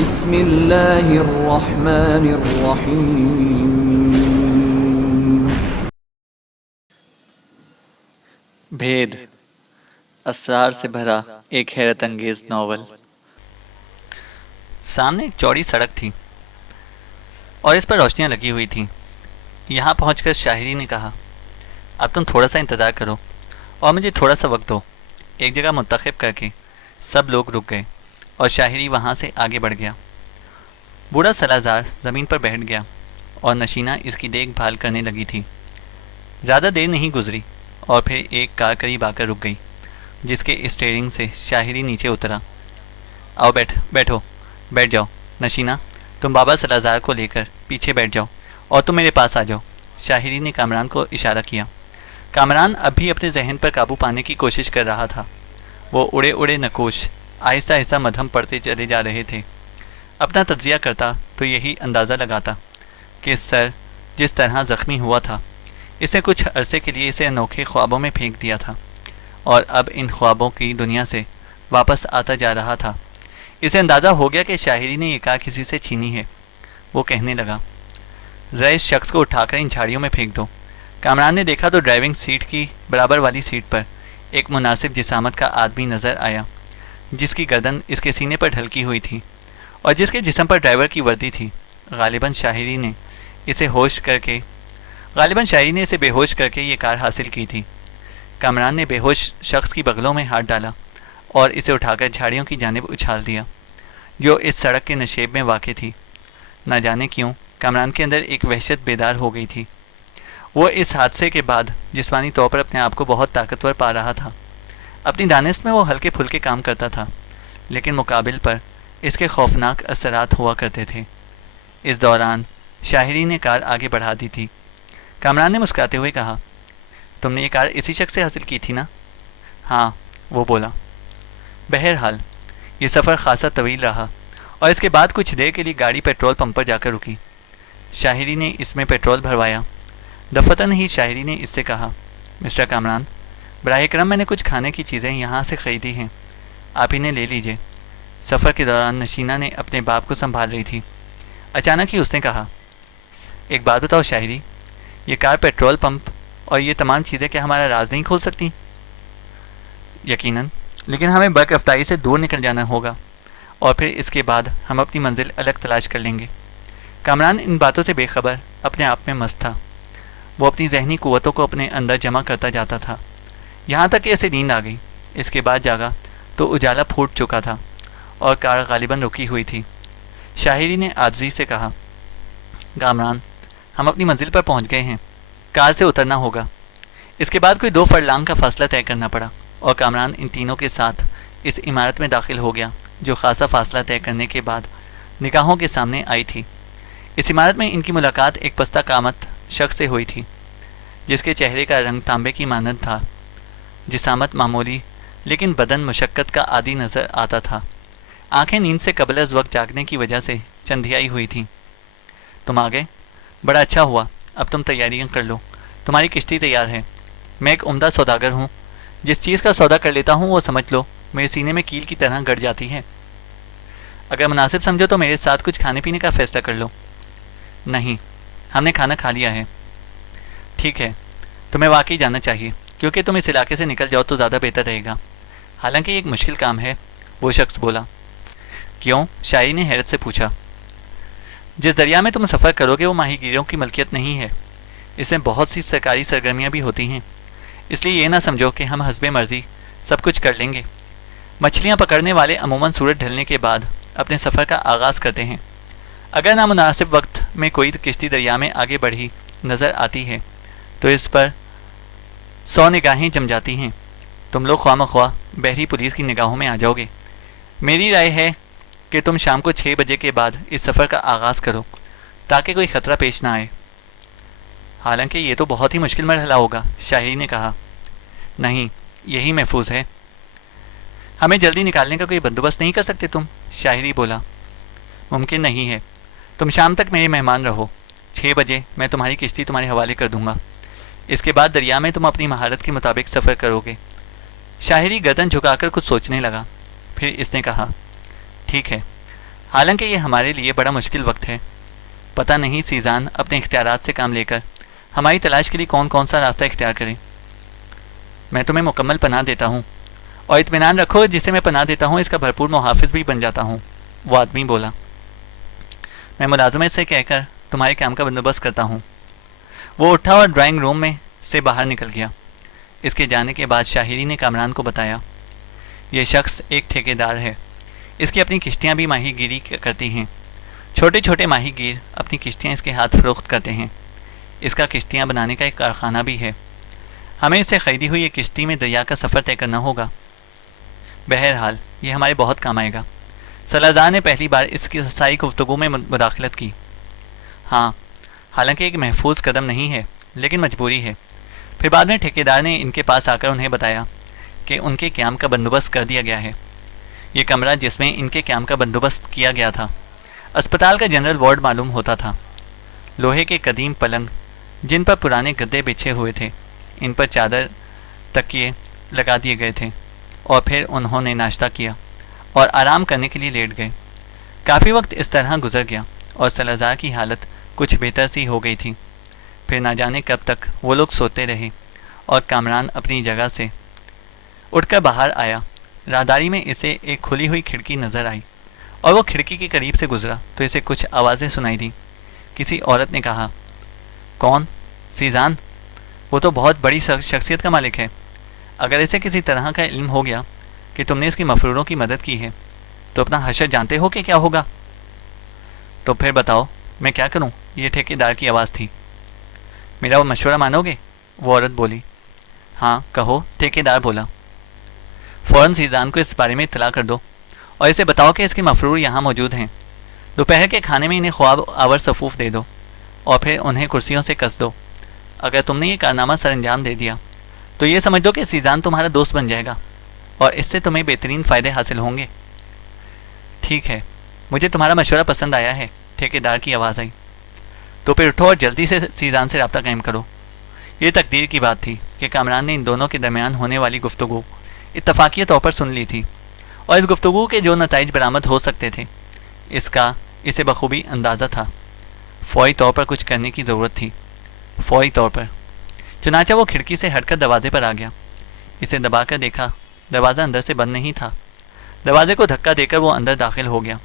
بسم اللہ الرحمن الرحیم۔ بھید، اسرار سے بھرا ایک حیرت انگیز ناول۔ سامنے ایک چوڑی سڑک تھی اور اس پر روشنیاں لگی ہوئی تھیں۔ یہاں پہنچ کر شاہری نے کہا، اب تم تھوڑا سا انتظار کرو اور مجھے تھوڑا سا وقت دو۔ ایک جگہ منتخب کر کے سب لوگ رک گئے اور شاہری وہاں سے آگے بڑھ گیا۔ بوڑھا سلازار زمین پر بیٹھ گیا اور نشینہ اس کی دیکھ بھال کرنے لگی تھی۔ زیادہ دیر نہیں گزری اور پھر ایک کار قریب آ کر رک گئی، جس کے اسٹیئرنگ سے شاہری نیچے اترا۔ آؤ بیٹھ جاؤ نشینہ، تم بابا سلازار کو لے کر پیچھے بیٹھ جاؤ اور تم میرے پاس آ جاؤ۔ شاہری نے کامران کو اشارہ کیا۔ کامران اب بھی اپنے ذہن پر قابو پانے کی کوشش کر رہا تھا۔ وہ اڑے اڑے نقوش آہستہ آہستہ مدھم پڑتے چلے جا رہے تھے۔ اپنا تجزیہ کرتا تو یہی اندازہ لگاتا کہ سر جس طرح زخمی ہوا تھا، اس نے کچھ عرصے کے لیے اسے انوکھے خوابوں میں پھینک دیا تھا اور اب ان خوابوں کی دنیا سے واپس آتا جا رہا تھا۔ اسے اندازہ ہو گیا کہ شاہری نے یہ کار کسی سے چھینی ہے۔ وہ کہنے لگا، ذرا اس شخص کو اٹھا کر ان جھاڑیوں میں پھینک دو۔ کامران نے دیکھا تو ڈرائیونگ سیٹ کی برابر والی سیٹ پر ایک مناسب جسامت کا آدمی نظر آیا، جس کی گردن اس کے سینے پر ڈھلکی ہوئی تھی اور جس کے جسم پر ڈرائیور کی وردی تھی۔ غالباً شاہری نے اسے بے ہوش کر کے یہ کار حاصل کی تھی۔ کامران نے بے ہوش شخص کی بغلوں میں ہاتھ ڈالا اور اسے اٹھا کر جھاڑیوں کی جانب اچھال دیا، جو اس سڑک کے نشیب میں واقع تھی۔ نہ جانے کیوں کامران کے اندر ایک وحشت بیدار ہو گئی تھی۔ وہ اس حادثے کے بعد جسمانی طور پر اپنے آپ کو بہت طاقتور پا رہا تھا۔ اپنی دانست میں وہ ہلکے پھلکے کام کرتا تھا، لیکن مقابل پر اس کے خوفناک اثرات ہوا کرتے تھے۔ اس دوران شاہری نے کار آگے بڑھا دی تھی۔ کامران نے مسکراتے ہوئے کہا، تم نے یہ کار اسی شخص سے حاصل کی تھی نا؟ ہاں، وہ بولا۔ بہرحال یہ سفر خاصا طویل رہا اور اس کے بعد کچھ دیر کے لیے گاڑی پیٹرول پمپ پر جا کر رکی۔ شاہری نے اس میں پیٹرول بھروایا۔ دفتن ہی شاہری نے اس سے کہا، مسٹر کامران، براہ کرم میں نے کچھ کھانے کی چیزیں یہاں سے خریدی ہیں، آپ انہیں لے لیجئے۔ سفر کے دوران نشینہ نے اپنے باپ کو سنبھال رہی تھی۔ اچانک ہی اس نے کہا، ایک بات بتاؤ شاہری، یہ کار، پیٹرول پمپ اور یہ تمام چیزیں کیا ہمارا راز نہیں کھول سکتی؟ یقیناً، لیکن ہمیں برق رفتاری سے دور نکل جانا ہوگا اور پھر اس کے بعد ہم اپنی منزل الگ تلاش کر لیں گے۔ کامران ان باتوں سے بے خبر اپنے آپ میں مست تھا۔ وہ اپنی ذہنی قوتوں کو اپنے اندر جمع کرتا جاتا تھا، یہاں تک کہ اسے نیند آ گئی۔ اس کے بعد جاگا تو اجالا پھوٹ چکا تھا اور کار غالباً رکی ہوئی تھی۔ شاہری نے عاجزی سے کہا، کامران، ہم اپنی منزل پر پہنچ گئے ہیں، کار سے اترنا ہوگا۔ اس کے بعد کوئی 2 فرلانگ کا فاصلہ طے کرنا پڑا اور کامران ان تینوں کے ساتھ اس عمارت میں داخل ہو گیا، جو خاصا فاصلہ طے کرنے کے بعد نگاہوں کے سامنے آئی تھی۔ اس عمارت میں ان کی ملاقات ایک پستہ قامت شخص سے ہوئی تھی، جس کے چہرے کا رنگ تانبے کی مانند تھا۔ جسامت معمولی لیکن بدن مشقت کا عادی نظر آتا تھا۔ آنکھیں نیند سے قبل از وقت جاگنے کی وجہ سے چندھیائی ہوئی تھیں۔ تم آ گئے، بڑا اچھا ہوا۔ اب تم تیاریاں کر لو، تمہاری کشتی تیار ہے۔ میں ایک عمدہ سوداگر ہوں، جس چیز کا سودا کر لیتا ہوں وہ سمجھ لو میرے سینے میں کیل کی طرح گڑ جاتی ہے۔ اگر مناسب سمجھو تو میرے ساتھ کچھ کھانے پینے کا فیصلہ کر لو۔ نہیں، ہم نے کھانا کھا لیا ہے۔ ٹھیک ہے، تمہیں واقعی جانا چاہیے، کیونکہ تم اس علاقے سے نکل جاؤ تو زیادہ بہتر رہے گا۔ حالانکہ یہ ایک مشکل کام ہے، وہ شخص بولا۔ کیوں؟ شاعری نے حیرت سے پوچھا۔ جس دریا میں تم سفر کرو گے وہ ماہی گیروں کی ملکیت نہیں ہے، اس میں بہت سی سرکاری سرگرمیاں بھی ہوتی ہیں، اس لیے یہ نہ سمجھو کہ ہم حسب مرضی سب کچھ کر لیں گے۔ مچھلیاں پکڑنے والے عموماً سورج ڈھلنے کے بعد اپنے سفر کا آغاز کرتے ہیں۔ اگر نامناسب وقت میں کوئی کشتی دریا میں آگے بڑھی نظر آتی ہے تو اس پر 100 نگاہیں جم جاتی ہیں۔ تم لوگ خواہ مخواہ بحری پولیس کی نگاہوں میں آ جاؤ گے۔ میری رائے ہے کہ تم شام کو 6 بجے کے بعد اس سفر کا آغاز کرو، تاکہ کوئی خطرہ پیش نہ آئے۔ حالانکہ یہ تو بہت ہی مشکل مرحلہ ہوگا، شاہری نے کہا۔ نہیں، یہی محفوظ ہے۔ ہمیں جلدی نکالنے کا کوئی بندوبست نہیں کر سکتے تم؟ شاہری بولا۔ ممکن نہیں ہے، تم شام تک میرے مہمان رہو، 6 بجے میں تمہاری کشتی تمہارے حوالے کر دوں گا۔ اس کے بعد دریا میں تم اپنی مہارت کے مطابق سفر کرو گے۔ شاہری گردن جھکا کر کچھ سوچنے لگا، پھر اس نے کہا، ٹھیک ہے، حالانکہ یہ ہمارے لیے بڑا مشکل وقت ہے. پتہ نہیں سیزان اپنے اختیارات سے کام لے کر ہماری تلاش کے لیے کون کون سا راستہ اختیار کرے. میں تمہیں مکمل پناہ دیتا ہوں، اور اطمینان رکھو جسے میں پناہ دیتا ہوں اس کا بھرپور محافظ بھی بن جاتا ہوں. وہ آدمی بولا. میں ملازمت سے کہہ کر تمہارے کام کا بندوبست کرتا ہوں. وہ اٹھا اور ڈرائنگ روم میں سے باہر نکل گیا. اس کے جانے کے بعد شاہری نے کامران کو بتایا، یہ شخص ایک ٹھیکیدار ہے. اس کی اپنی کشتیاں بھی ماہی گیری کرتی ہیں. چھوٹے چھوٹے ماہی گیر اپنی کشتیاں اس کے ہاتھ فروخت کرتے ہیں. اس کا کشتیاں بنانے کا ایک کارخانہ بھی ہے. ہمیں اس سے خریدی ہوئی ایک کشتی میں دریا کا سفر طے کرنا ہوگا. بہرحال یہ ہمارے بہت کام آئے گا. سلازار نے پہلی بار اس کی سائی گفتگو میں مداخلت کی. ہاں، حالانکہ ایک محفوظ قدم نہیں ہے لیکن مجبوری ہے. پھر بعد میں ٹھیکیدار نے ان کے پاس آ کر انہیں بتایا کہ ان کے قیام کا بندوبست کر دیا گیا ہے. یہ کمرہ جس میں ان کے قیام کا بندوبست کیا گیا تھا اسپتال کا جنرل وارڈ معلوم ہوتا تھا. لوہے کے قدیم پلنگ جن پر پرانے گدے بچھے ہوئے تھے، ان پر چادر تکیے لگا دیے گئے تھے، اور پھر انہوں نے ناشتہ کیا اور آرام کرنے کے لیے لیٹ گئے. کافی وقت اس طرح گزر گیا اور سلازار کی حالت کچھ بہتر سی ہو گئی تھی. پھر نہ جانے کب تک وہ لوگ سوتے رہے اور کامران اپنی جگہ سے اٹھ کر باہر آیا. راہداری میں اسے ایک کھلی ہوئی کھڑکی نظر آئی اور وہ کھڑکی کے قریب سے گزرا تو اسے کچھ آوازیں سنائی دیں. کسی عورت نے کہا، کون؟ سیزان؟ وہ تو بہت بڑی شخصیت کا مالک ہے. اگر اسے کسی طرح کا علم ہو گیا کہ تم نے اس کی مفروروں کی مدد کی ہے تو اپنا حشر جانتے ہو کہ کیا ہوگا؟ تو پھر بتاؤ میں کیا کروں؟ یہ ٹھیکیدار کی آواز تھی. میرا وہ مشورہ مانو گے؟ وہ عورت بولی. ہاں کہو، ٹھیکیدار بولا. فوراً سیزان کو اس بارے میں اطلاع کر دو اور اسے بتاؤ کہ اس کے مفرور یہاں موجود ہیں. دوپہر کے کھانے میں انہیں خواب آور صفوف دے دو اور پھر انہیں کرسیوں سے کس دو. اگر تم نے یہ کارنامہ سر انجام دے دیا تو یہ سمجھ دو کہ سیزان تمہارا دوست بن جائے گا اور اس سے تمہیں بہترین فائدے حاصل ہوں گے. ٹھیک ہے، مجھے تمہارا مشورہ پسند آیا ہے، ٹھیکیدار کی آواز آئی. تو پھر اٹھو اور جلدی سے سیزان سے رابطہ قائم کرو. یہ تقدیر کی بات تھی کہ کامران نے ان دونوں کے درمیان ہونے والی گفتگو اتفاقی طور پر سن لی تھی، اور اس گفتگو کے جو نتائج برآمد ہو سکتے تھے اسے بخوبی اندازہ تھا. فوری طور پر کچھ کرنے کی ضرورت تھی، فوری طور پر. چنانچہ وہ کھڑکی سے ہٹ کر دروازے پر آ گیا. اسے دبا کر دیکھا، دروازہ اندر سے بند نہیں تھا. دروازے کو دھکا دے کر وہ اندر داخل ہو گیا.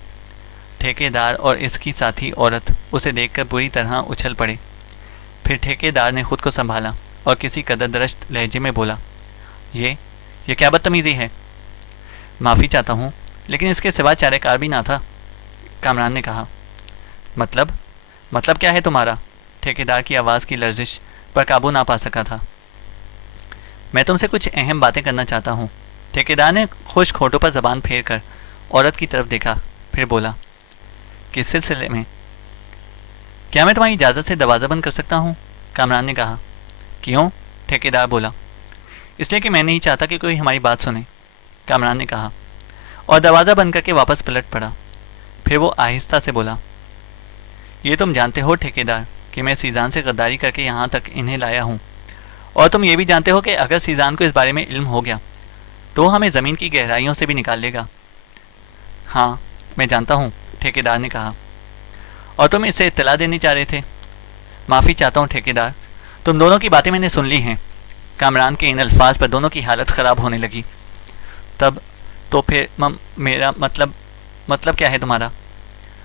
ٹھیکیدار اور اس کی ساتھی عورت اسے دیکھ کر بری طرح اچھل پڑے. پھر ٹھیکیدار نے خود کو سنبھالا اور کسی قدر درشت لہجے میں بولا، یہ کیا بدتمیزی ہے؟ معافی چاہتا ہوں لیکن اس کے سوا چارہ کار بھی نہ تھا، کامران نے کہا. مطلب کیا ہے تمہارا؟ ٹھیکیدار کی آواز کی لرزش پر قابو نہ پا سکا تھا. میں تم سے کچھ اہم باتیں کرنا چاہتا ہوں. ٹھیکیدار نے خشک ہونٹوں پر زبان پھیر کر عورت کی طرف دیکھا، پھر بولا. کس سلسلے میں؟ کیا میں تمہاری اجازت سے دروازہ بند کر سکتا ہوں؟ کامران نے کہا. کیوں؟ ٹھیکیدار بولا. اس لیے کہ میں نہیں چاہتا کہ کوئی ہماری بات سنے، کامران نے کہا، اور دروازہ بند کر کے واپس پلٹ پڑا. پھر وہ آہستہ سے بولا، یہ تم جانتے ہو ٹھیکیدار کہ میں سیزان سے غداری کر کے یہاں تک انہیں لایا ہوں، اور تم یہ بھی جانتے ہو کہ اگر سیزان کو اس بارے میں علم ہو گیا تو ہمیں زمین کی گہرائیوں سے بھی نکال لے گا. ہاں میں جانتا ہوں، ٹھیکیدار نے کہا. اور تم اس سے اطلاع دینے چاہ رہے تھے؟ معافی چاہتا ہوں ٹھیکیدار، تم دونوں کی باتیں میں نے سن لی ہیں. کامران کے ان الفاظ پر دونوں کی حالت خراب ہونے لگی. تب تو پھر میرا مطلب کیا ہے تمہارا؟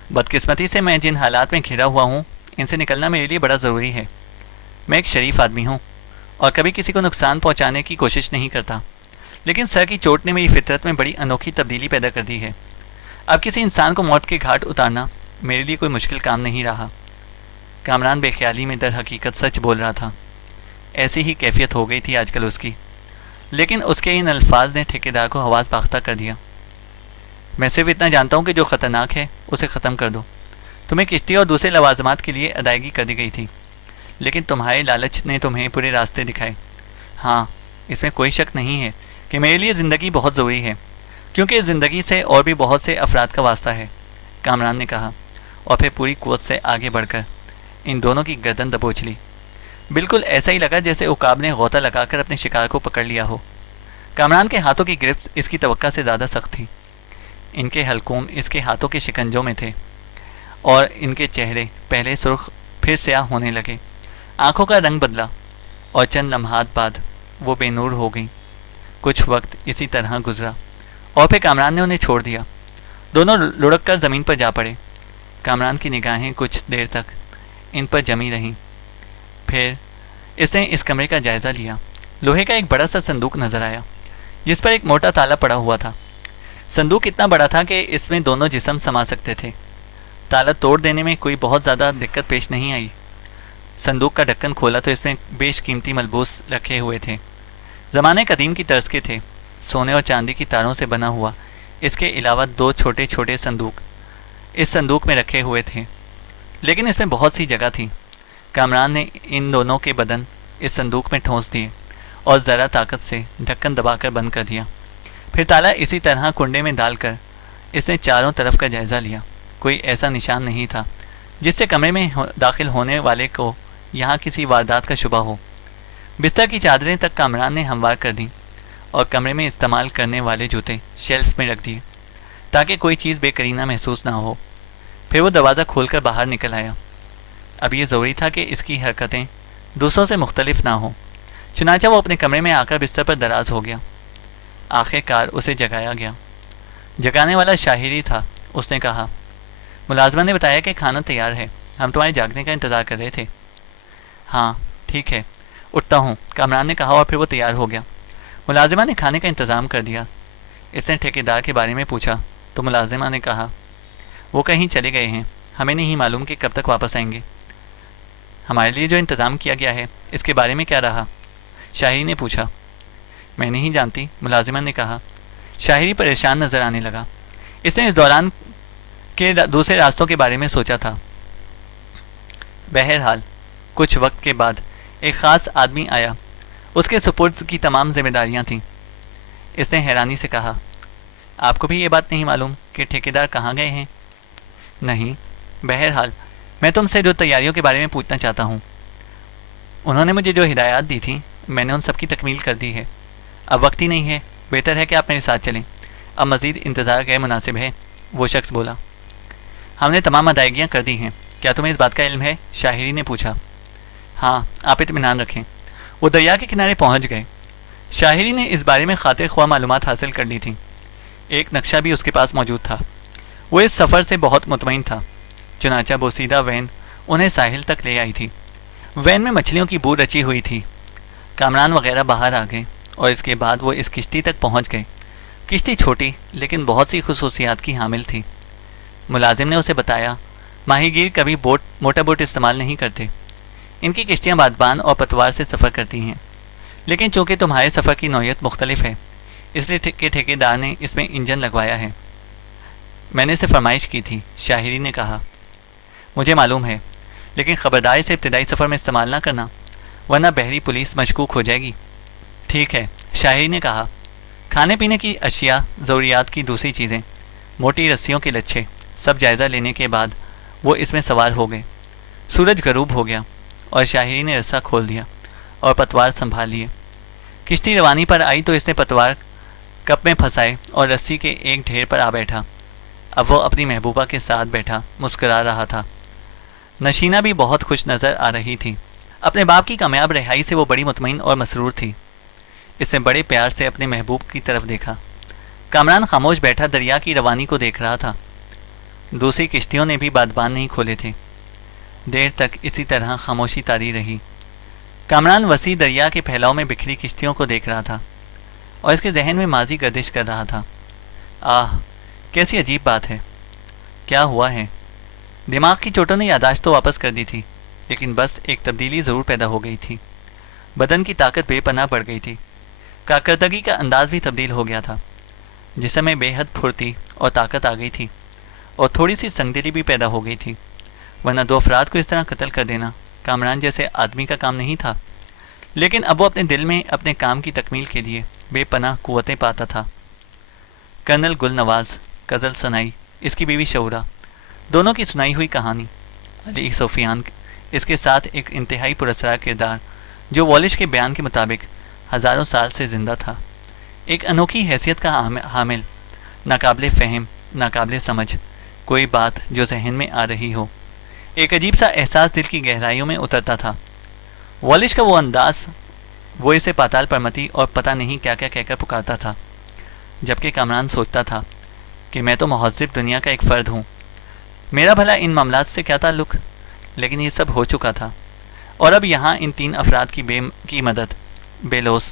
بدقسمتی سے میں جن حالات میں گھرا ہوا ہوں ان سے نکلنا میرے لیے بڑا ضروری ہے. میں ایک شریف آدمی ہوں اور کبھی کسی کو نقصان پہنچانے کی کوشش نہیں کرتا، لیکن سر کی چوٹ نے میری فطرت میں بڑی انوکھی تبدیلی پیدا کر دی ہے. اب کسی انسان کو موت کے گھاٹ اتارنا میرے لیے کوئی مشکل کام نہیں رہا. کامران بے خیالی میں در حقیقت سچ بول رہا تھا. ایسی ہی کیفیت ہو گئی تھی آج کل اس کی، لیکن اس کے ان الفاظ نے ٹھیکیدار کو حواس باختہ کر دیا. میں صرف اتنا جانتا ہوں کہ جو خطرناک ہے اسے ختم کر دو. تمہیں کشتی اور دوسرے لوازمات کے لیے ادائیگی کر دی گئی تھی، لیکن تمہارے لالچ نے تمہیں پورے راستے دکھائے. ہاں اس میں کوئی شک نہیں ہے کہ میرے لیے زندگی بہت ضروری ہے، کیونکہ اس زندگی سے اور بھی بہت سے افراد کا واسطہ ہے، کامران نے کہا، اور پھر پوری قوت سے آگے بڑھ کر ان دونوں کی گردن دبوچ لی. بالکل ایسا ہی لگا جیسے عقاب نے غوطہ لگا کر اپنے شکار کو پکڑ لیا ہو. کامران کے ہاتھوں کی گرفت اس کی توقع سے زیادہ سخت تھی. ان کے حلقوم اس کے ہاتھوں کے شکنجوں میں تھے اور ان کے چہرے پہلے سرخ پھر سیاہ ہونے لگے، آنکھوں کا رنگ بدلا اور چند لمحات بعد وہ بے نور ہو گئیں۔ کچھ وقت اسی طرح گزرا اور پھر کامران نے انہیں چھوڑ دیا۔ دونوں لڑک کر زمین پر جا پڑے۔ کامران کی نگاہیں کچھ دیر تک ان پر جمی رہیں، پھر اس نے اس کمرے کا جائزہ لیا۔ لوہے کا ایک بڑا سا صندوق نظر آیا جس پر ایک موٹا تالا پڑا ہوا تھا۔ صندوق اتنا بڑا تھا کہ اس میں دونوں جسم سما سکتے تھے۔ تالا توڑ دینے میں کوئی بہت زیادہ دقت پیش نہیں آئی۔ صندوق کا ڈھکن کھولا تو اس میں بیش قیمتی ملبوس رکھے ہوئے تھے، زمانے قدیم کی طرز کے تھے، سونے اور چاندی کی تاروں سے بنا ہوا۔ اس کے علاوہ 2 چھوٹے چھوٹے صندوق اس صندوق میں رکھے ہوئے تھے، لیکن اس میں بہت سی جگہ تھی۔ کامران نے ان دونوں کے بدن اس صندوق میں ٹھونس دیے اور ذرا طاقت سے ڈھکن دبا کر بند کر دیا۔ پھر تالا اسی طرح کنڈے میں ڈال کر اس نے چاروں طرف کا جائزہ لیا۔ کوئی ایسا نشان نہیں تھا جس سے کمرے میں داخل ہونے والے کو یہاں کسی واردات کا شبہ ہو۔ بستر کی چادریں تک کامران نے ہموار کر دیں اور کمرے میں استعمال کرنے والے جوتے شیلف میں رکھ دیے تاکہ کوئی چیز بے قرینہ محسوس نہ ہو۔ پھر وہ دروازہ کھول کر باہر نکل آیا۔ اب یہ ضروری تھا کہ اس کی حرکتیں دوسروں سے مختلف نہ ہوں، چنانچہ وہ اپنے کمرے میں آ کر بستر پر دراز ہو گیا۔ آخر کار اسے جگایا گیا۔ جگانے والا شاہری تھا۔ اس نے کہا، ملازمہ نے بتایا کہ کھانا تیار ہے، ہم تمہارے جاگنے کا انتظار کر رہے تھے۔ ہاں ٹھیک ہے، اٹھتا ہوں، کامران نے کہا اور پھر وہ تیار ہو گیا۔ ملازمہ نے کھانے کا انتظام کر دیا۔ اس نے ٹھیکیدار کے بارے میں پوچھا تو ملازمہ نے کہا، وہ کہیں چلے گئے ہیں، ہمیں نہیں معلوم کہ کب تک واپس آئیں گے۔ ہمارے لیے جو انتظام کیا گیا ہے اس کے بارے میں کیا رہا؟ شاہری نے پوچھا۔ میں نہیں جانتی، ملازمہ نے کہا۔ شاہری پریشان نظر آنے لگا۔ اس نے اس دوران کے دوسرے راستوں کے بارے میں سوچا تھا۔ بہرحال کچھ وقت کے بعد ایک خاص آدمی آیا، اس کے سپرد کی تمام ذمہ داریاں تھیں۔ اس نے حیرانی سے کہا، آپ کو بھی یہ بات نہیں معلوم کہ ٹھیکیدار کہاں گئے ہیں؟ نہیں، بہرحال میں تم سے جو تیاریوں کے بارے میں پوچھنا چاہتا ہوں۔ انہوں نے مجھے جو ہدایات دی تھیں میں نے ان سب کی تکمیل کر دی ہے۔ اب وقت ہی نہیں ہے، بہتر ہے کہ آپ میرے ساتھ چلیں، اب مزید انتظار غیر مناسب ہے۔ وہ شخص بولا، ہم نے تمام ادائیگیاں کر دی ہیں، کیا تمہیں اس بات کا علم ہے؟ شاہری نے پوچھا۔ ہاں، آپ اطمینان رکھیں۔ وہ دریا کے کنارے پہنچ گئے۔ شاہری نے اس بارے میں خاطر خواہ معلومات حاصل کر لی تھیں۔ ایک نقشہ بھی اس کے پاس موجود تھا۔ وہ اس سفر سے بہت مطمئن تھا، چنانچہ بوسیدہ وین انہیں ساحل تک لے آئی تھی۔ وین میں مچھلیوں کی بو رچی ہوئی تھی۔ کامران وغیرہ باہر آ گئے اور اس کے بعد وہ اس کشتی تک پہنچ گئے۔ کشتی چھوٹی لیکن بہت سی خصوصیات کی حامل تھی۔ ملازم نے اسے بتایا، ماہی گیر کبھی موٹر بوٹ استعمال نہیں کرتے، ان کی کشتیاں بادبان اور پتوار سے سفر کرتی ہیں، لیکن چونکہ تمہارے سفر کی نوعیت مختلف ہے اس لیے کہ ٹھیکیدار نے اس میں انجن لگوایا ہے۔ میں نے اسے فرمائش کی تھی، شاہری نے کہا۔ مجھے معلوم ہے، لیکن خبردار اسے ابتدائی سفر میں استعمال نہ کرنا، ورنہ بحری پولیس مشکوک ہو جائے گی۔ ٹھیک ہے، شاہری نے کہا۔ کھانے پینے کی اشیاء، ضروریات کی دوسری چیزیں، موٹی رسیوں کے لچھے، سب جائزہ لینے کے بعد وہ اس میں سوار ہو گئے۔ سورج غروب ہو گیا اور شاہری نے رسہ کھول دیا اور پتوار سنبھال لیے۔ کشتی روانی پر آئی تو اس نے پتوار کپ میں پھنسائے اور رسی کے ایک ڈھیر پر آ بیٹھا۔ اب وہ اپنی محبوبہ کے ساتھ بیٹھا مسکرا رہا تھا۔ نشینہ بھی بہت خوش نظر آ رہی تھی۔ اپنے باپ کی کامیاب رہائی سے وہ بڑی مطمئن اور مسرور تھی۔ اس نے بڑے پیار سے اپنے محبوب کی طرف دیکھا۔ کامران خاموش بیٹھا دریا کی روانی کو دیکھ رہا تھا۔ دوسری کشتیوں نے بھی بادبان نہیں کھولے تھے۔ دیر تک اسی طرح خاموشی طاری رہی۔ کامران وسیع دریا کے پھیلاؤ میں بکھری کشتیوں کو دیکھ رہا تھا اور اس کے ذہن میں ماضی گردش کر رہا تھا۔ آہ، کیسی عجیب بات ہے، کیا ہوا ہے؟ دماغ کی چوٹوں نے یادداشت تو واپس کر دی تھی، لیکن بس ایک تبدیلی ضرور پیدا ہو گئی تھی۔ بدن کی طاقت بے پناہ بڑھ گئی تھی، کارکردگی کا انداز بھی تبدیل ہو گیا تھا، جسم میں بے حد پھرتی اور طاقت آ گئی تھی، اور تھوڑی سی سنگدلی بھی پیدا ہو گئی تھی، ورنہ 2 افراد کو اس طرح قتل کر دینا کامران جیسے آدمی کا کام نہیں تھا۔ لیکن اب وہ اپنے دل میں اپنے کام کی تکمیل کے لیے بے پناہ قوتیں پاتا تھا۔ کرنل گل نواز، غزل سنائی، اس کی بیوی شعورا، دونوں کی سنائی ہوئی کہانی، علی سفیان اس کے ساتھ ایک انتہائی پراسرار کردار جو والش کے بیان کے مطابق ہزاروں سال سے زندہ تھا، ایک انوکھی حیثیت کا حامل، ناقابل فہم ناقابل سمجھ کوئی بات جو ذہن میں آ رہی ہو۔ ایک عجیب سا احساس دل کی گہرائیوں میں اترتا تھا۔ والش کا وہ انداز، وہ اسے پاتال پرمتی اور پتہ نہیں کیا کیا کہہ کر پکارتا تھا، جبکہ کامران سوچتا تھا کہ میں تو مہذب دنیا کا ایک فرد ہوں، میرا بھلا ان معاملات سے کیا تعلق؟ لیکن یہ سب ہو چکا تھا، اور اب یہاں ان 3 افراد کی مدد، بے لوث،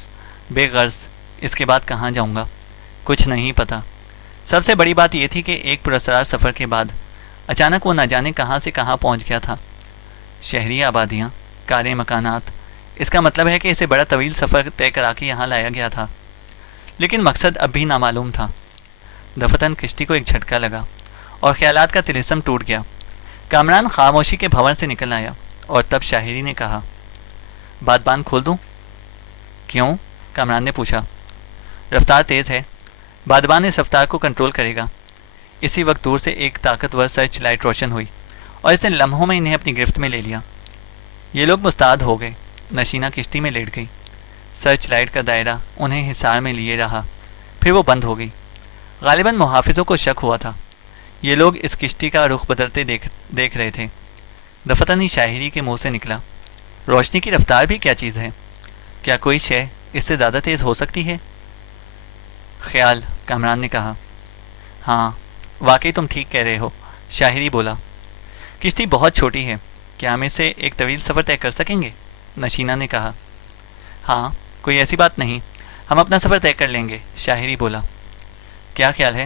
بے غرض، اس کے بعد کہاں جاؤں گا؟ کچھ نہیں پتہ۔ سب سے بڑی بات یہ تھی کہ ایک پراسرار سفر کے بعد اچانک وہ نہ جانے کہاں سے کہاں پہنچ گیا تھا۔ شہری آبادیاں، کاریں، مکانات، اس کا مطلب ہے کہ اسے بڑا طویل سفر طے کرا کے یہاں لایا گیا تھا، لیکن مقصد اب بھی نامعلوم تھا۔ دفتن کشتی کو ایک جھٹکا لگا اور خیالات کا طلسم ٹوٹ گیا۔ کامران خاموشی کے بھنور سے نکل آیا اور تب شاہری نے کہا، بادبان کھول دوں؟ کیوں؟ کامران نے پوچھا۔ رفتار تیز ہے، بادبان اس رفتار کو کنٹرول کرے گا۔ اسی وقت دور سے ایک طاقتور سرچ لائٹ روشن ہوئی اور اس نے لمحوں میں انہیں اپنی گرفت میں لے لیا۔ یہ لوگ مستعد ہو گئے۔ نشینہ کشتی میں لیٹ گئی۔ سرچ لائٹ کا دائرہ انہیں حصار میں لیے رہا، پھر وہ بند ہو گئی۔ غالباً محافظوں کو شک ہوا تھا۔ یہ لوگ اس کشتی کا رخ بدلتے دیکھ رہے تھے۔ دفتنی شاہری کے منہ سے نکلا، روشنی کی رفتار بھی کیا چیز ہے؟ کیا کوئی شے اس سے زیادہ تیز ہو سکتی ہے؟ خیال، کامران نے کہا۔ ہاں، واقعی تم ٹھیک کہہ رہے ہو، شاہری بولا۔ کشتی بہت چھوٹی ہے، کیا ہم اس سے ایک طویل سفر طے کر سکیں گے؟ نشینہ نے کہا۔ ہاں، کوئی ایسی بات نہیں، ہم اپنا سفر طے کر لیں گے، شاہری بولا۔ کیا خیال ہے،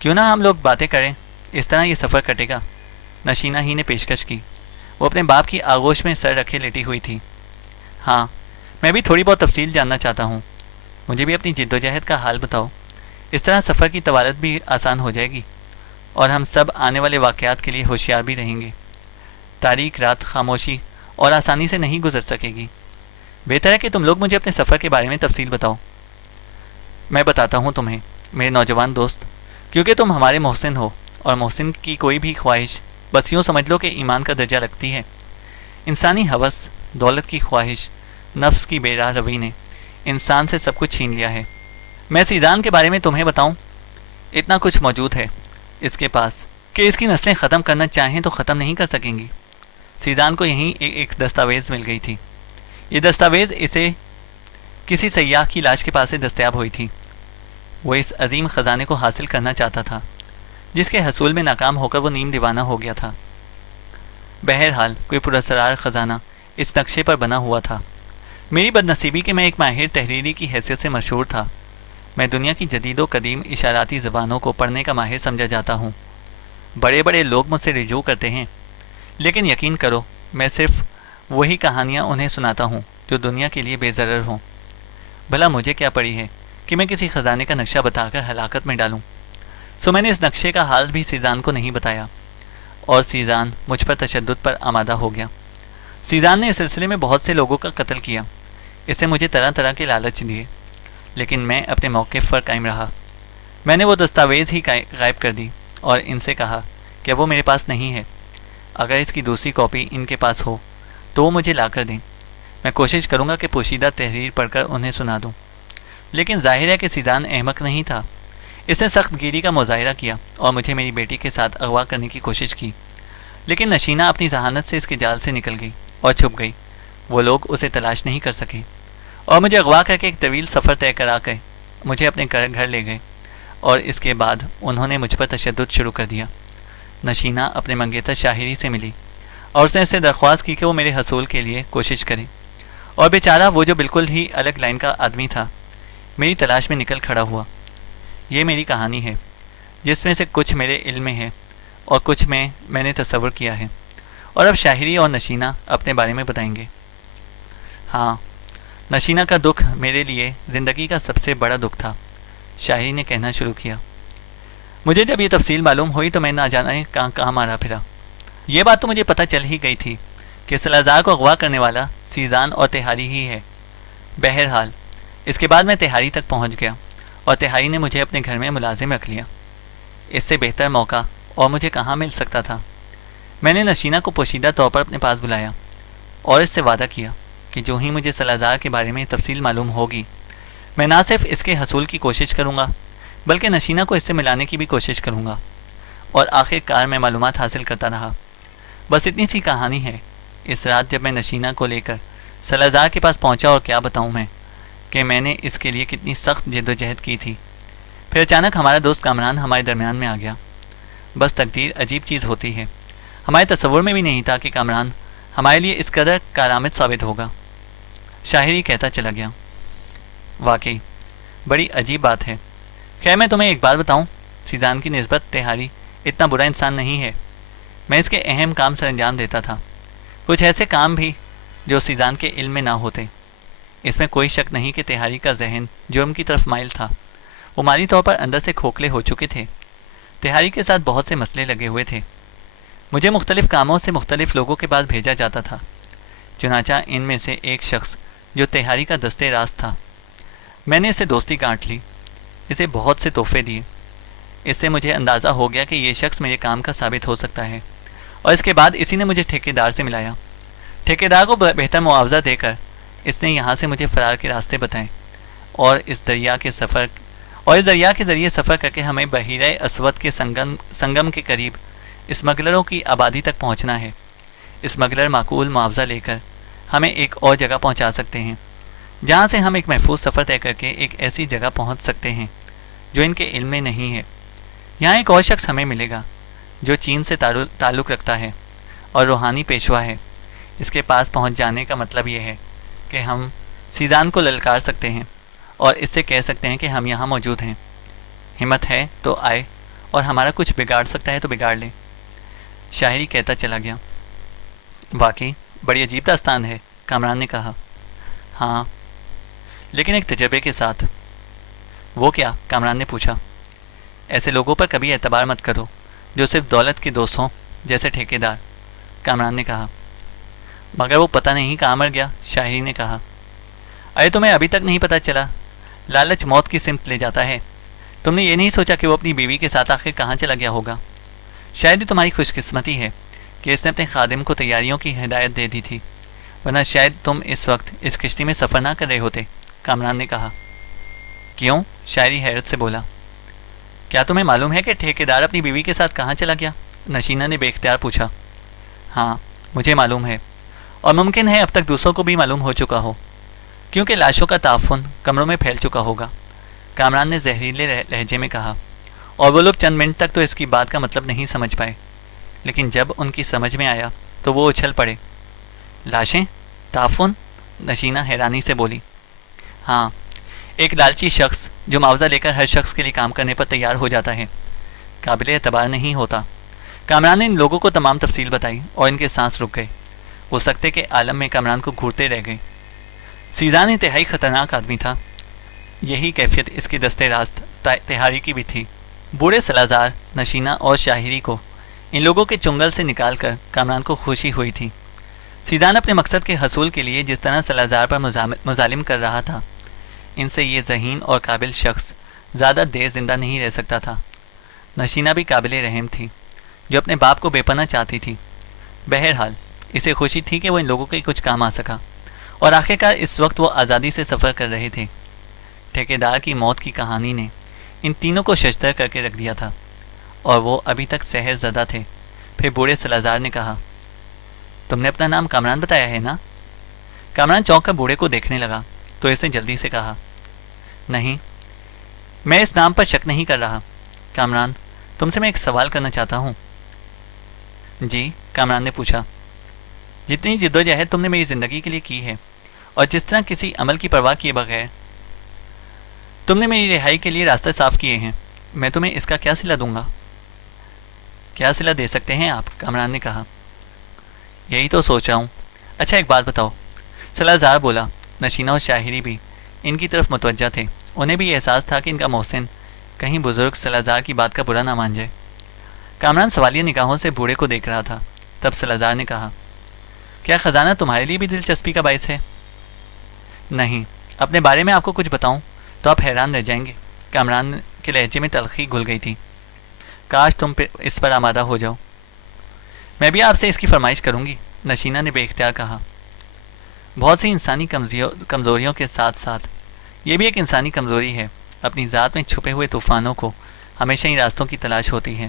کیوں نہ ہم لوگ باتیں کریں، اس طرح یہ سفر کٹے گا؟ نشینہ ہی نے پیشکش کی۔ وہ اپنے باپ کی آغوش میں سر رکھے لیٹی ہوئی تھی۔ ہاں، میں بھی تھوڑی بہت تفصیل جاننا چاہتا ہوں، مجھے بھی اپنی جد و جہد کا حال بتاؤ، اس طرح سفر کی توالت بھی آسان ہو جائے گی اور ہم سب آنے والے واقعات کے لیے ہوشیار بھی رہیں گے۔ تاریک رات خاموشی اور آسانی سے نہیں گزر سکے گی۔ بہتر ہے کہ تم لوگ مجھے اپنے سفر کے بارے میں تفصیل بتاؤ۔ میں بتاتا ہوں تمہیں، میرے نوجوان دوست، کیونکہ تم ہمارے محسن ہو، اور محسن کی کوئی بھی خواہش بس یوں سمجھ لو کہ ایمان کا درجہ لگتی ہے۔ انسانی ہوس، دولت کی خواہش، نفس کی بے راہ روی نے انسان سے سب کچھ چھین لیا ہے۔ میں سیزان کے بارے میں تمہیں بتاؤں، اتنا کچھ موجود ہے اس کے پاس کہ اس کی نسلیں ختم کرنا چاہیں تو ختم نہیں کر سکیں گی۔ سیزان کو یہیں ایک دستاویز مل گئی تھی۔ یہ دستاویز اسے کسی سیاح کی لاش کے پاس سے دستیاب ہوئی تھی۔ وہ اس عظیم خزانے کو حاصل کرنا چاہتا تھا، جس کے حصول میں ناکام ہو کر وہ نیم دیوانہ ہو گیا تھا۔ بہرحال کوئی پراسرار خزانہ اس نقشے پر بنا ہوا تھا۔ میری بد نصیبی کہ میں ایک ماہر تحریری کی حیثیت سے مشہور تھا۔ میں دنیا کی جدید و قدیم اشاراتی زبانوں کو پڑھنے کا ماہر سمجھا جاتا ہوں۔ بڑے بڑے لوگ مجھ سے رجوع کرتے ہیں، لیکن یقین کرو میں صرف وہی کہانیاں انہیں سناتا ہوں جو دنیا کے لیے بے ضرر ہوں۔ بھلا مجھے کیا پڑی ہے کہ میں کسی خزانے کا نقشہ بتا کر ہلاکت میں ڈالوں؟ سو میں نے اس نقشے کا حال بھی سیزان کو نہیں بتایا، اور سیزان مجھ پر تشدد پر آمادہ ہو گیا۔ سیزان نے اس سلسلے میں بہت سے لوگوں کا قتل کیا، اس سے مجھے طرح طرح کے لالچ دیے، لیکن میں اپنے موقف پر قائم رہا۔ میں نے وہ دستاویز ہی غائب کر دی اور ان سے کہا کہ وہ میرے پاس نہیں ہے۔ اگر اس کی دوسری کاپی ان کے پاس ہو تو وہ مجھے لا کر دیں، میں کوشش کروں گا کہ پوشیدہ تحریر پڑھ کر انہیں سنا دوں۔ لیکن ظاہر ہے کہ سیزان احمق نہیں تھا۔ اس نے سخت گیری کا مظاہرہ کیا اور مجھے میری بیٹی کے ساتھ اغوا کرنے کی کوشش کی، لیکن نشینہ اپنی ذہانت سے اس کے جال سے نکل گئی اور چھپ گئی۔ وہ لوگ اسے تلاش نہیں کر سکے اور مجھے اغوا کر کے ایک طویل سفر طے کرا کے مجھے اپنے گھر لے گئے، اور اس کے بعد انہوں نے مجھ پر تشدد شروع کر دیا۔ نشینہ اپنے منگیتر شاہری سے ملی اور اس نے اس سے درخواست کی کہ وہ میرے حصول کے لیے کوشش کرے، اور بیچارہ وہ جو بالکل ہی الگ لائن کا آدمی تھا میری تلاش میں نکل کھڑا ہوا۔ یہ میری کہانی ہے، جس میں سے کچھ میرے علم میں ہے اور کچھ میں نے تصور کیا ہے، اور اب شاہری اور نشینہ اپنے بارے میں بتائیں گے۔ ہاں، نشینہ کا دکھ میرے لیے زندگی کا سب سے بڑا دکھ تھا، شاہری نے کہنا شروع کیا۔ مجھے جب یہ تفصیل معلوم ہوئی تو میں نہ جانے کہاں مارا پھرا۔ یہ بات تو مجھے پتہ چل ہی گئی تھی کہ سلازار کو اغوا کرنے والا سیزان اور تہاری ہی ہے۔ بہرحال اس کے بعد میں تہاری تک پہنچ گیا اور تہاری نے مجھے اپنے گھر میں ملازم رکھ لیا۔ اس سے بہتر موقع اور مجھے کہاں مل سکتا تھا۔ میں نے نشینہ کو پوشیدہ طور پر اپنے پاس بلایا اور اس سے وعدہ کیا کہ جو ہی مجھے سلازار کے بارے میں تفصیل معلوم ہوگی میں نہ صرف اس کے حصول کی کوشش کروں گا بلکہ نشینہ کو اس سے ملانے کی بھی کوشش کروں گا۔ اور آخر کار میں معلومات حاصل کرتا رہا۔ بس اتنی سی کہانی ہے۔ اس رات جب میں نشینہ کو لے کر سلازار کے پاس پہنچا، اور کیا بتاؤں میں کہ میں نے اس کے لیے کتنی سخت جد و جہد کی تھی۔ پھر اچانک ہمارا دوست کامران ہمارے درمیان میں آ گیا۔ بس تقدیر عجیب چیز ہوتی ہے، ہمارے تصور میں بھی نہیں تھا کہ کامران ہمارے لیے اس قدر کارآمد ثابت ہوگا۔ شاہری کہتا چلا گیا، واقعی بڑی عجیب بات ہے۔ خیر میں تمہیں ایک بات بتاؤں، سیزان کی نسبت تہاری اتنا برا انسان نہیں ہے۔ میں اس کے اہم کام سر انجام دیتا تھا، کچھ ایسے کام بھی جو سیزان کے علم میں نہ ہوتے۔ اس میں کوئی شک نہیں کہ تہاری کا ذہن جرم کی طرف مائل تھا۔ وہ مالی طور پر اندر سے کھوکھلے ہو چکے تھے۔ تہاری کے ساتھ بہت سے مسئلے لگے ہوئے تھے۔ مجھے مختلف کاموں سے مختلف لوگوں کے پاس بھیجا جاتا تھا، چنانچہ ان میں سے ایک شخص جو تہاری کا دستے راست تھا، میں نے اسے دوستی گانٹ لی، اسے بہت سے تحفے دیے۔ اس سے مجھے اندازہ ہو گیا کہ یہ شخص میرے کام کا ثابت ہو سکتا ہے، اور اس کے بعد اسی نے مجھے ٹھیکیدار سے ملایا۔ ٹھیکیدار کو بہتر معاوضہ دے کر اس نے یہاں سے مجھے فرار کے راستے بتائے، اور اس دریا کے ذریعے سفر کر کے ہمیں بحیرہ اسود کے سنگم کے قریب اسمگلروں کی آبادی تک پہنچنا ہے۔ اسمگلر معقول معاوضہ لے کر ہمیں ایک اور جگہ پہنچا سکتے ہیں، جہاں سے ہم ایک محفوظ سفر طے کر کے ایک ایسی جگہ پہنچ سکتے ہیں جو ان کے علم میں نہیں ہے۔ یہاں ایک اور شخص ہمیں ملے گا جو چین سے تعلق رکھتا ہے اور روحانی پیشوا ہے۔ اس کے پاس پہنچ جانے کا مطلب یہ ہے کہ ہم سیزان کو للکار سکتے ہیں اور اس سے کہہ سکتے ہیں کہ ہم یہاں موجود ہیں، ہمت ہے تو آئے، اور ہمارا کچھ بگاڑ سکتا ہے تو بگاڑ لے۔ شاعری کہتا چلا گیا، واقعی بڑی عجیب داستان ہے، کامران نے کہا۔ ہاں، لیکن ایک تجربے کے ساتھ۔ وہ کیا؟ کامران نے پوچھا۔ ایسے لوگوں پر کبھی اعتبار مت کرو جو صرف دولت کے دوست ہوں، جیسے ٹھیکیدار، کامران نے کہا۔ مگر وہ پتہ نہیں کہاں مر گیا، شاعری نے کہا۔ ارے تمہیں ابھی تک نہیں پتہ چلا؟ لالچ موت کی سمت لے جاتا ہے۔ تم نے یہ نہیں سوچا کہ وہ اپنی بیوی کے ساتھ آخر کہاں چلا گیا ہوگا؟ شاید یہ تمہاری خوش قسمتی ہے کہ اس نے اپنے خادم کو تیاریوں کی ہدایت دے دی تھی، ورنہ شاید تم اس وقت اس کشتی میں سفر نہ کر رہے ہوتے، کامران نے کہا۔ کیوں؟ شاعری حیرت سے بولا۔ کیا تمہیں معلوم ہے کہ ٹھیکیدار اپنی بیوی کے ساتھ کہاں چلا گیا؟ نشینہ نے بے اختیار پوچھا۔ ہاں، مجھے معلوم ہے، اور ممکن ہے اب تک دوسروں کو بھی معلوم ہو چکا ہو، کیونکہ لاشوں کا تعفن کمروں میں پھیل چکا ہوگا، کامران نے زہریلے لہجے میں کہا۔ اور وہ لوگ چند منٹ تک تو اس کی بات کا مطلب نہیں سمجھ پائے، لیکن جب ان کی سمجھ میں آیا تو وہ اچھل پڑے۔ لاشیں؟ تعفن؟ نشینہ حیرانی سے بولی۔ ہاں، ایک لالچی شخص جو معاوضہ لے کر ہر شخص کے لیے کام کرنے پر تیار ہو جاتا ہے، قابل اعتبار نہیں ہوتا۔ کامران نے ان لوگوں کو تمام تفصیل بتائی اور ان کے سانس رک گئے۔ وہ سکتے کے عالم میں کامران کو گھورتے رہ گئے۔ سیزان انتہائی خطرناک آدمی تھا، یہی کیفیت اس کے دستے راست تہاری کی بھی تھی۔ بوڑھے سلازار، نشینہ اور شاہری کو ان لوگوں کے چنگل سے نکال کر کامران کو خوشی ہوئی تھی۔ سیزان اپنے مقصد کے حصول کے لیے جس طرح سلازار پر مظالم کر رہا تھا، ان سے یہ ذہین اور قابل شخص زیادہ دیر زندہ نہیں رہ سکتا تھا۔ نشینہ بھی قابل رحم تھی، جو اپنے باپ کو بے پناہ چاہتی تھی۔ بہرحال اسے خوشی تھی کہ وہ ان لوگوں کے کچھ کام آ سکا، اور آخرکار اس وقت وہ آزادی سے سفر کر رہے تھے۔ ٹھیکیدار کی موت کی کہانی نے ان تینوں کو ششدر کر کے رکھ دیا تھا، اور وہ ابھی تک سحر زدہ تھے۔ پھر بوڑھے سلازار نے کہا، تم نے اپنا نام کامران بتایا ہے نا؟ کامران چونک کر بوڑھے کو دیکھنے لگا تو اس نے جلدی سے کہا، نہیں، میں اس نام پر شک نہیں کر رہا۔ کامران، تم سے میں ایک سوال کرنا چاہتا ہوں۔ جی؟ کامران نے پوچھا۔ جتنی جد و جہد تم نے میری زندگی کے لیے کی ہے، اور جس طرح کسی عمل کی پرواہ کیے بغیر تم نے میری رہائی کے لیے راستے صاف کیے ہیں، میں تمہیں اس کا کیا صلہ دوں گا؟ کیا صلہ دے سکتے ہیں آپ؟ کامران نے کہا۔ یہی تو سوچ رہا ہوں۔ اچھا ایک بات بتاؤ، سلازار بولا۔ نشینہ اور شاہری بھی ان کی طرف متوجہ تھے، انہیں بھی احساس تھا کہ ان کا محسن کہیں بزرگ سلازار کی بات کا برا نہ مان جائے۔ کامران سوالیہ نگاہوں سے بوڑھے کو دیکھ رہا تھا۔ تب سلازار نے کہا، کیا خزانہ تمہارے لیے بھی دلچسپی کا باعث ہے؟ نہیں، اپنے بارے میں آپ کو کچھ بتاؤں تو آپ حیران رہ جائیں گے۔ کامران کے لہجے میں تلخی گھل گئی تھی۔ کاش تم اس پر آمادہ ہو جاؤ۔ میں بھی آپ سے اس کی فرمائش کروں گی، نشینہ نے بے اختیار کہا۔ بہت سی انسانی کمزوریوں کے ساتھ ساتھ یہ بھی ایک انسانی کمزوری ہے، اپنی ذات میں چھپے ہوئے طوفانوں کو ہمیشہ ہی راستوں کی تلاش ہوتی ہے۔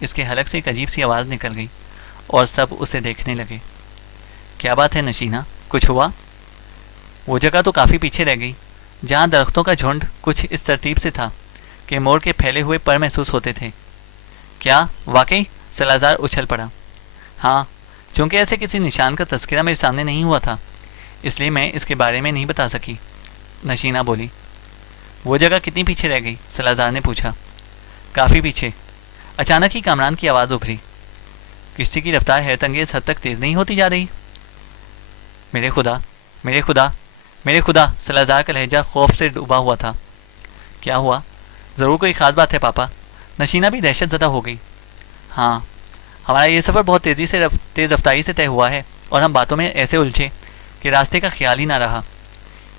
اس کے حلق سے ایک عجیب سی آواز نکل گئی اور سب اسے دیکھنے لگے۔ کیا بات ہے نشینہ، کچھ ہوا؟ وہ جگہ تو کافی پیچھے رہ گئی جہاں درختوں کا جھنڈ کچھ اس ترتیب سے تھا کہ مور کے پھیلے ہوئے پر محسوس ہوتے تھے۔ کیا واقعی؟ سلازار اچھل پڑا۔ ہاں، چونکہ ایسے کسی نشان کا تذکرہ میرے سامنے نہیں ہوا تھا اس لیے میں اس کے بارے میں نہیں بتا سکی، نشینہ بولی۔ وہ جگہ کتنی پیچھے رہ گئی؟ سلازار نے پوچھا۔ کافی پیچھے۔ اچانک ہی کامران کی آواز ابھری۔ کشتی کی رفتار حیرت انگیز حد تک تیز نہیں ہوتی جا رہی؟ میرے خدا، میرے خدا، میرے خدا! سلازار کا لہجہ خوف سے ڈوبا ہوا تھا۔ کیا ہوا؟ ضرور کوئی خاص بات ہے پاپا۔ نشینہ بھی دہشت زدہ ہو گئی۔ ہاں، ہمارا یہ سفر بہت تیز رفتاری سے طے ہوا ہے اور ہم باتوں میں ایسے الجھے کہ راستے کا خیال ہی نہ رہا۔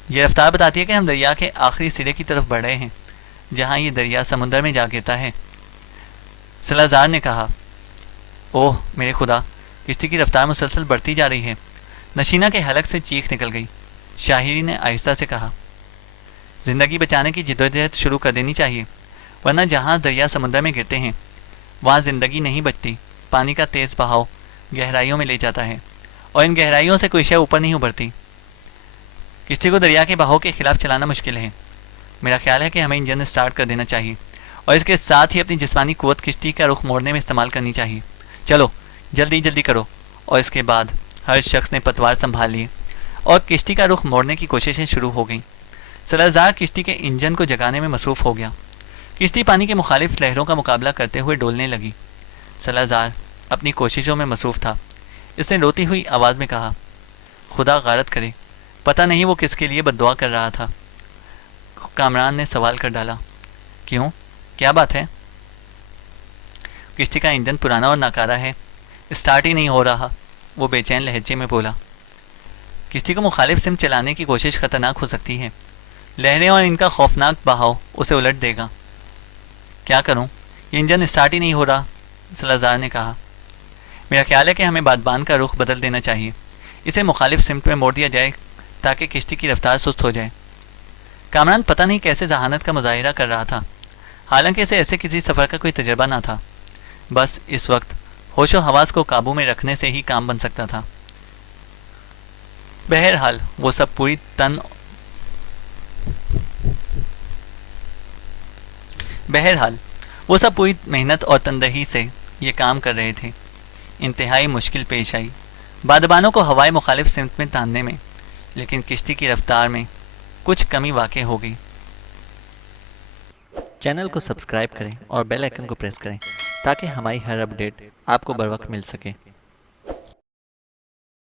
یہ رفتار بتاتی ہے کہ ہم دریا کے آخری سرے کی طرف بڑھ رہے ہیں جہاں یہ دریا سمندر میں جا گرتا ہے، سلازار نے کہا۔ اوہ میرے خدا! کشتی کی رفتار مسلسل بڑھتی جا رہی ہے۔ نشینہ کے حلق سے چیخ نکل گئی۔ شاہری نے آہستہ سے کہا، زندگی بچانے کی جدوجہد شروع کر دینی چاہیے، ورنہ جہاں دریا سمندر میں گرتے ہیں وہاں زندگی نہیں بچتی۔ پانی کا تیز بہاؤ گہرائیوں میں لے جاتا ہے اور ان گہرائیوں سے کوئی شے اوپر نہیں ابھرتی۔ کشتی کو دریا کے بہاؤ کے خلاف چلانا مشکل ہے۔ میرا خیال ہے کہ ہمیں انجن اسٹارٹ کر دینا چاہیے اور اس کے ساتھ ہی اپنی جسمانی قوت کشتی کا رخ موڑنے میں استعمال کرنی چاہیے۔ چلو جلدی جلدی کرو۔ اور اس کے بعد ہر شخص نے پتوار سنبھال لیے اور کشتی کا رخ موڑنے کی کوششیں شروع ہو گئیں۔ سلازار کشتی کے انجن کو جگانے میں مصروف ہو گیا۔ کشتی پانی کے مخالف لہروں کا مقابلہ کرتے ہوئے ڈولنے لگی۔ سلازار اپنی کوششوں میں مصروف تھا۔ اس نے روتی ہوئی آواز میں کہا، خدا غارت کرے، پتہ نہیں وہ کس کے لیے بد دعا کر رہا تھا۔ کامران نے سوال کر ڈالا، کیوں؟ کیا بات ہے؟ کشتی کا انجن پرانا اور ناکارہ ہے، اسٹارٹ ہی نہیں ہو رہا، وہ بے چین لہجے میں بولا۔ کشتی کو مخالف سمت چلانے کی کوشش خطرناک ہو سکتی ہے، لہریں اور ان کا خوفناک بہاؤ اسے الٹ دے گا۔ کیا کروں؟ یہ انجن اسٹارٹ ہی نہیں ہو رہا، سلازار نے کہا۔ میرا خیال ہے کہ ہمیں بادبان کا رخ بدل دینا چاہیے، اسے مخالف سمت میں موڑ دیا جائے تاکہ کشتی کی رفتار سست ہو جائے۔ کامران پتہ نہیں کیسے ذہانت کا مظاہرہ کر رہا تھا، حالانکہ اسے ایسے کسی سفر کا کوئی تجربہ نہ تھا۔ بس اس وقت ہوش و حواس کو قابو میں رکھنے سے ہی کام بن سکتا تھا۔ بہرحال وہ سب پوری محنت اور تندہی سے یہ کام کر رہے تھے۔ انتہائی مشکل پیش آئی بادبانوں کو ہوائے مخالف سمت میں تاننے میں، لیکن کشتی کی رفتار میں کچھ کمی واقع ہو گئی۔ چینل کو سبسکرائب کریں اور بیل آئیکن کو پریس کریں تاکہ ہماری ہر اپڈیٹ آپ کو بر وقت مل سکے۔